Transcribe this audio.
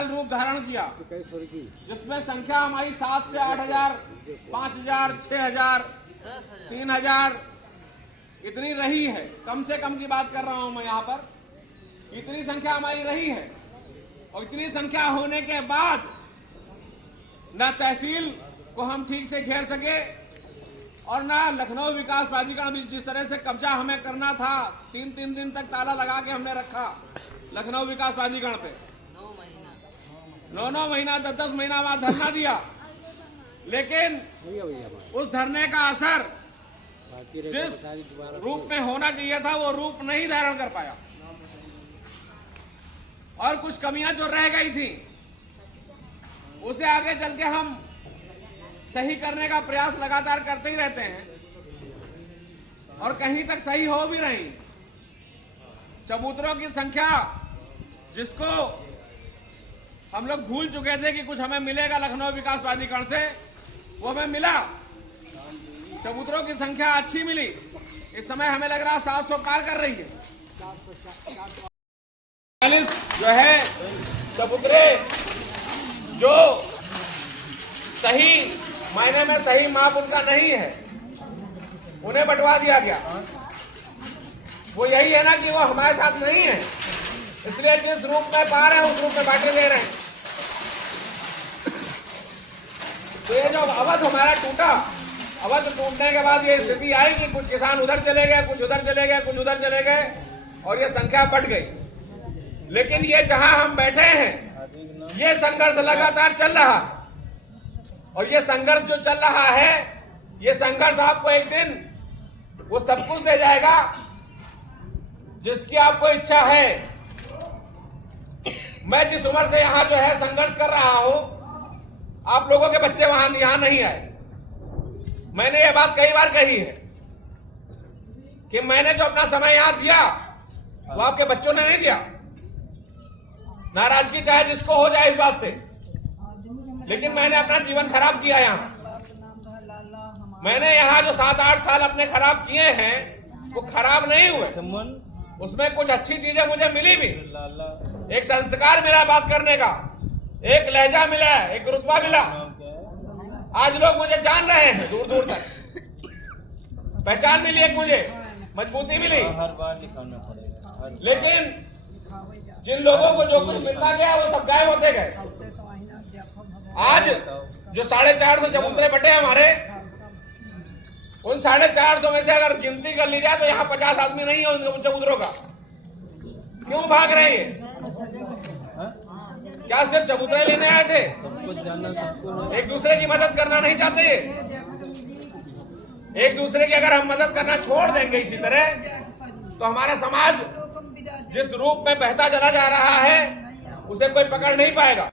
रूप धारण किया, जिसमें संख्या हमारी 7 से 8,000, 5,000, 6,000, 3,000 इतनी रही है। कम से कम की बात कर रहा हूं मैं यहाँ पर। इतनी संख्या हमारी रही है और इतनी संख्या होने के बाद न तहसील को हम ठीक से घेर सके और ना लखनऊ विकास प्राधिकरण जिस तरह से कब्जा हमें करना था, 3 दिन तक ताला लगा के हमने रखा लखनऊ विकास प्राधिकरण पे। 9 महीना 10 महीना बाद धरना दिया, लेकिन उस धरने का असर जिस रूप में होना चाहिए था वो रूप नहीं धारण कर पाया और कुछ कमियां जो रह गई थी उसे आगे चल के हम सही करने का प्रयास लगातार करते ही रहते हैं और कहीं तक सही हो भी रही। चबूतरों की संख्या जिसको हम लोग भूल चुके थे कि कुछ हमें मिलेगा लखनऊ विकास प्राधिकरण से, वो हमें मिला। चबूतरों की संख्या अच्छी मिली। इस समय हमें लग रहा 700 पार कर रही है। 40 जो है चबूतरे जो सही मायने में सही माप उनका नहीं है, उन्हें बंटवा दिया गया। वो यही है ना कि वो हमारे साथ नहीं है, इसलिए जिस रूप में पा रहे हैं उस रूप में बांटे ले रहे हैं। तो ये जो अवध हमारा टूटा, अवध टूटने के बाद ये स्थिति आई कि कुछ किसान उधर चले गए, कुछ उधर चले गए, कुछ उधर चले गए और ये संख्या बढ़ गई। लेकिन ये जहां हम बैठे हैं ये संघर्ष लगातार चल रहा है और ये संघर्ष जो चल रहा है, ये संघर्ष आपको एक दिन वो सब कुछ दे जाएगा जिसकी आपको इच्छा है। मैं जिस उम्र से यहाँ जो है संघर्ष कर रहा हूं, आप लोगों के बच्चे यहाँ नहीं आए। मैंने ये बात कई बार कही है कि मैंने जो अपना समय यहाँ दिया वो आपके बच्चों ने नहीं दिया। नाराजगी चाहे जिसको हो जाए इस बात से, लेकिन मैंने अपना जीवन खराब किया यहाँ। मैंने यहाँ जो 7-8 साल अपने खराब किए हैं वो खराब नहीं हुए, उसमें कुछ अच्छी चीजें मुझे मिली भी। एक संस्कार मिला बात करने का, एक लहजा मिला, एक रुतबा मिला। आज लोग मुझे जान रहे हैं दूर दूर तक, पहचान मिली, एक मुझे मजबूती मिली। लेकिन जिन लोगों को जो कुछ मिलता गया वो सब गायब होते गए। आज जो 450 चबूतरे बटे हमारे, उन 450 में से अगर गिनती कर ली जाए तो यहाँ 50 आदमी नहीं है उन चबूतरों का। क्यों भाग रहे हैं? क्या सिर्फ चबूतरे लेने आए थे? एक दूसरे की मदद करना नहीं चाहते? एक दूसरे की अगर हम मदद करना छोड़ देंगे इसी तरह, तो हमारा समाज जिस रूप में बहता चला जा रहा है उसे कोई पकड़ नहीं पाएगा।